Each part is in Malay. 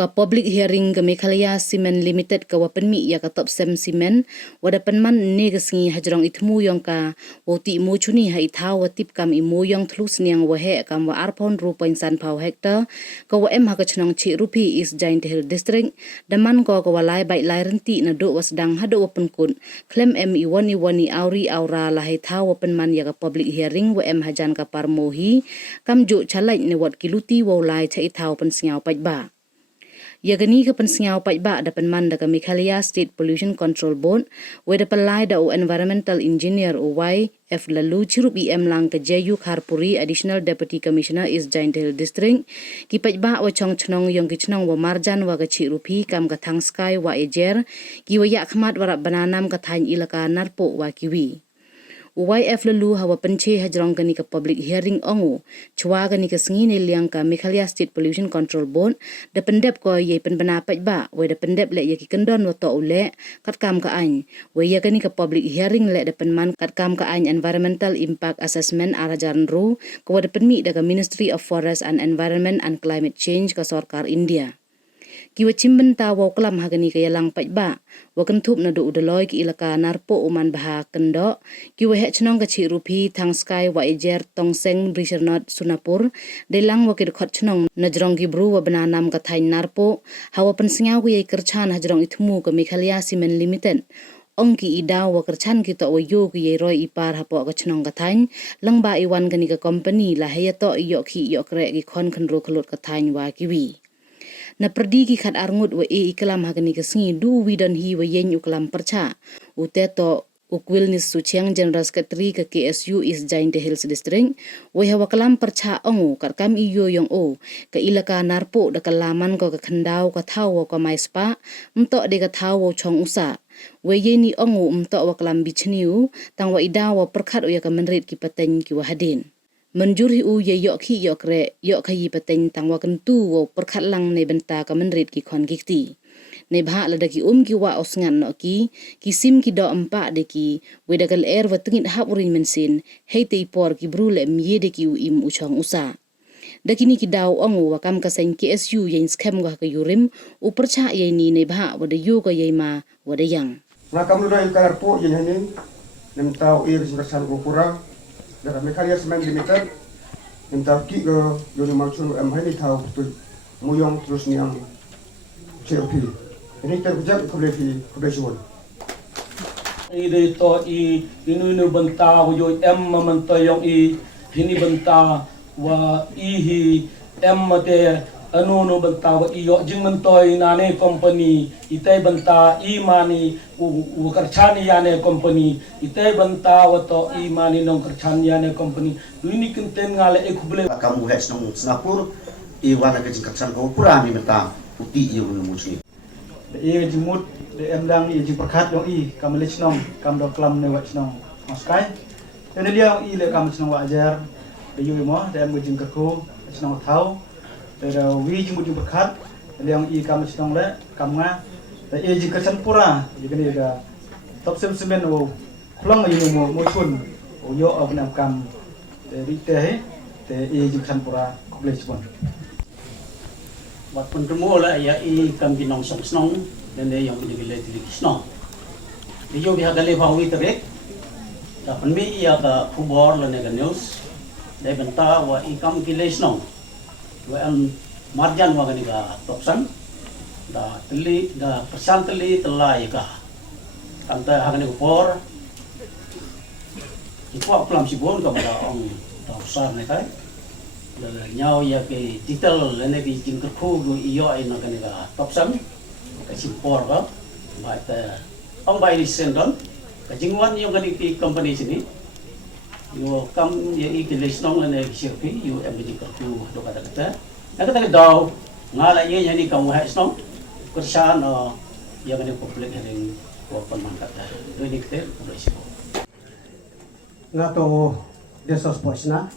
Ka public hearing ke Meghalaya Cement Limited ka wapenmi ya ka top sem cement wada penman ne gesingi hajrong itmu yang ka woti imu chuni ha ithaw watip kam imu yang thlus niang wahe kam wa arpon rupain san pau hektar ka wa em ha ka chnong chi rupi is Giant Hill district daman ko ka walai bai lai renti na do wasdang hado wapen kun klem em iwani auri aura la thaw wapen man ya ka public hearing wa em hajan ka parmohi kam jo chalai ne wat kiluti wa lai cha ithaw pen singaw pai ba. Yagani ke pensingaw pa da penman da Meghalaya State Pollution Control Board weda pelai da Environmental Engineer Uwai F lalu cirup IM lang ke JU Kharpuri Additional Deputy Commissioner is Giant Hill District ki pa wa chong chnong yong ki chnong wa marjan wa ka chirupi kam ka thang sky wa ejer ki wa yak khmat wa bananam ka thain ilaka narpo wa kiwi. YF lalu hawa penche hajrong kani ka public hearing ongu chwa kani ka singi ne liang ka Meghalaya State Pollution Control Board da pendep ko ye pen penapaj ba we da pendep le ye ki kendon wa to ule kat kam ka ain we ye kani ka public hearing le da penman kat kam ka ain environmental impact assessment arajan ru ko da penmi da ka Ministry of Forest and Environment and Climate Change ka Sarkar India. Kiwa chimben ta wa klam hagani kaya lang paj ba wa kentup na do udaloy ki ilaka narpo uman baha kendo kiwa he chnong ka chi rupi thang sky wa ejer tongseng brisernot sunapur delang wa kid khot chnong na jrong ki bru wa bananam ka thain narpo hawa pensingaw ku ye kerchan hajrong ithmu ka Meghalaya Cement Limited ong ki idaw wa kerchan ki to wa yo ki ye roy ipar hapo ka chnong ka thain lang ba iwan kani ka company la he to yo ki yo kre ki khon khnro khlot ka thain wa kiwi na perdi ki khat arngut wa iklam hagani ka singi du widan hi wa yen uklam percha uteto ukwil ni sucheng general secretary ka KSU is Giant Hills district wa hawa kalam percha ongu karkam iyo yong o ka ilaka narpo da kalaman ko ka khandaw ka thaw ko mai spa mto de ka thaw chong usa we yeni ongu mto wa kalam bichniu tang wa idaw wa perkhat ya ka menrit ki pateng ki wa hadin Menjur hiu ye yok ki yok re yok khayi pateng tangwa kentu wo perkhat lang ne benta ka menrit ki khon kikti ne bha la daki ki wa osngan no ki sim ki do empa de ki wedakal air wa tengit hap urin mensin hei te por ki brule mye de ki im uchong usa daki ni ki daw ongu wa kam ka sen KSU yen scam ga ka yurim u percha ye ni ne bha wa de yu ka ye ma wa de yang na kam lu dai kar po yen hanin nem taw ir surasan ko pura da Meghalaya Cement Limited minta ki ke yoni marchun em hai ni thau tu muyong terus niang CLP ini terjadi kebetulan ini to ini benta wo yo em mento yang ini benta wa hi em mate anu benta wa yo jing mento nane company itai benta mani u karchani yane company itai benta wa to mani nong karchani yane company ini kenten ngale ekubule kamu hes nong Singapura wana ke jingkaksan ko pura ni benta uti yo no muslim jimut em dang jing perkhat yo kam le chnong kam do klam ne wa chnong maskai ene liang le kam chnong wa ajar de yu mo de em jing kerku chnong thau da wi jing jing perkhat liang kam chnong le kam nga da jing kersan pura jigani da top sem semen wo klang yu mo chun yo au nam kam de ri te jing kersan pura komple chpon wat pun temu lah ya kam binong song snong dan yang menjadi lagi snong dia biha gale bawi terek da penmi ya ka khubor la ne news dai benta wa ikam kile snong wa an marjan wa gani ka topsan da teli da persan teli telai ka tanta hagani khubor ipo plam sibon ka bala ong topsan ne kai nhau ya ke titel lene ki jing kerku go iyo ai na kan ga topsan ka simpor ba ba ta ong bai sendon ka jingwan yo kan ki company sini yo kam ye ki lesnong lene ki sirpi yo em jing kerku do kata kata na kata daw ngala ye yani kam ha snong kersan ya kan public hearing ko pemang kata do ni kete ko sipo ngato desos posna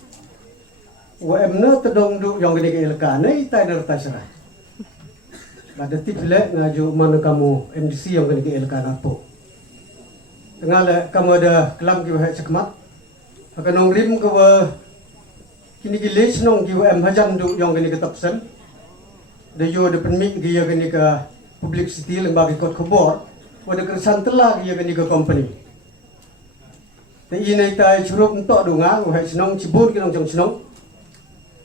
WM tedong du yang gede ke ilka nei tai der tasra pada tiple ngaju mana kamu MDC yang gede ke ilka napo ngala kamu ada kelam ki wa cekmat akan nong rim ke wa kini ki les nong ki WM hajan du yang gede ke tapsen Dayo ada permit dia kini ke publicity lembaga kot kebor. Wada keresan telah dia kini ke company. Tapi ini tay curup untuk dunga, wahai senong cibur kita jong senong.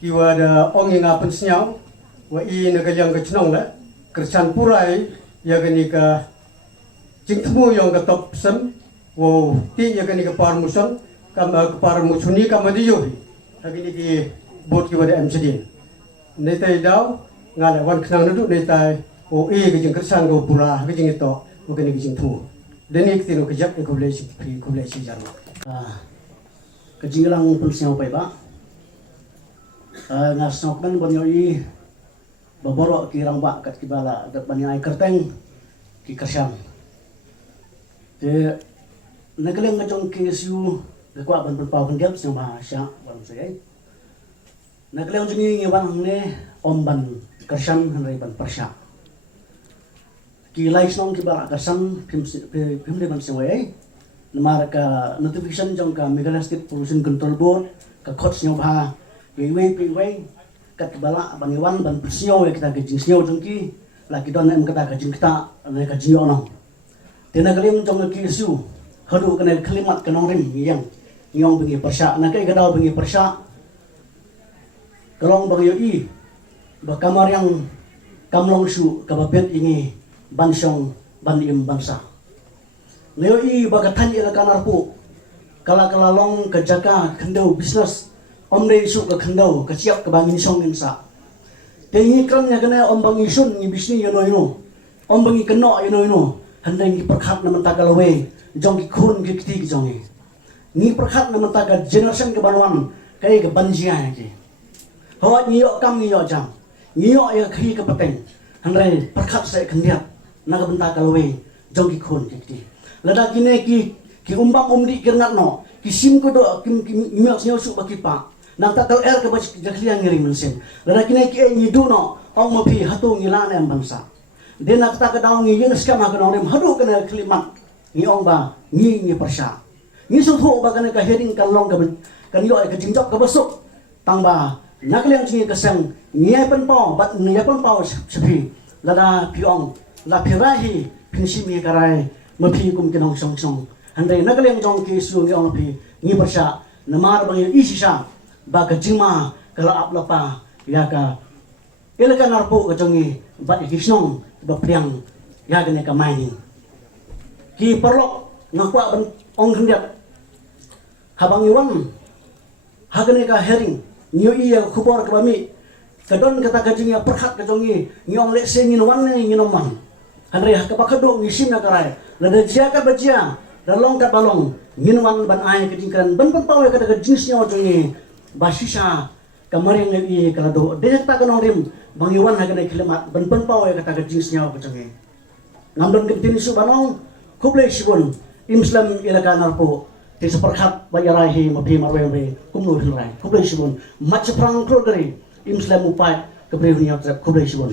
Kiwa ada ong yang apen senyau, wah ini yang ke senong lah. Keresan purai ya kini ke jing temu yang ke top sem. Wow, ti ya kini ke par muson, ke par musuni kama diyo. Lagi ni ki bot kiwa ada MCD. Ini tay daw. Ngala wan kenang nadu netai o ke jing kersan go pura ke jing itu bukan ke jing tu dan ini kita kejap ke boleh jarang Kejinglang pun siapa ba? Ngasok kan banyoi baborok kirang ba kat kibala kat banyai kerteng ki kersan. Te nagaleng ngajong kisu dekwa ban pau kan gap sama sya ban saya. Nagaleng jungi ngiwang ne omban kersan henry ban persya. Ki like nong ki bara kersan pim de ban sewai. Lemar ka notification jong ka Meghalaya State Pollution Control Board ka khot snyo bha yewe piwe kat bala ban iwan ban persyo kita ke jing snyo jong ki laki don em kata ka jing kita ne ka jing ono. Te nagaleng jong ki isu hadu kana kalimat kanong rim yang nyong bengi persya na kai gadau bengi persya kalong bang yoi bakamar yang kamlong su kabapet ini bansong banim bansa yoi bagatan ila kanarpu kala long ke jaka kendau bisnes omre isu ke kendau ke siap ke bangin song insa te ini kramnya kena om bang isun ni bisni yono om bang keno yono handai ni perkhat na mentaga lawe jong ki khun ki kiti jong ni perkhat na mentaga generation ke banwan kai ke banjia ki ho ni yo kam ni yo jam ngiyo ya khi ka pateng hanre perkhat se khendiat naga benta kalwe jogi khon kiti lada kine ki umbang umdi kirngat no ki sim ko do kim ngiyo snyo su bakipa nang takal er ka bach jaklian ngiri mensen lada kine ki ni du no ong mo pi hatu ngilane am bangsa de nak ta ka daw ngi yeng skam ha ka no rem hadu kana klimat ngi ong ba ngi persya ngi su thu ba kana ka heading kan long ka yo ka jingjok ka basuk tang ba nakliang chingi kasang niya panpaw bat niya panpaw sabi lada piong la pirahi pinsi mi karai mapi kum kinong song handai nakliang jong ki su ngi ong pi ni persya namar bang isisa ba ka jingma kala aplapa ya ka ilakan narpo ka jongi bat kisnong ba priang ya ka ne ka mining ki perlok ngakwa ban ong hendak habang iwan hagane ka herring nyo iya khubor ka bami kadon kata kajing ya perhat ka jongi nyong le sengin wan ni nginoman hanre ka bakado ngisim na karai la de jia ka bajia da long ka balong nginwan ban ai ka jingkan ban ban pawe ka kajing snyo jongi basisa kamari ngi kala do de ta ka norim bangiwan ha ka khilemat ban ban pawe ka kajing snyo ka jongi ngamdon kentin su banong kuble sibon imslam ilaka narpo di seperkat bayarahi mapi marwewe kumno hilrai kublai sibun mac prang klodari imslam upai kebrihuniya kublai sibun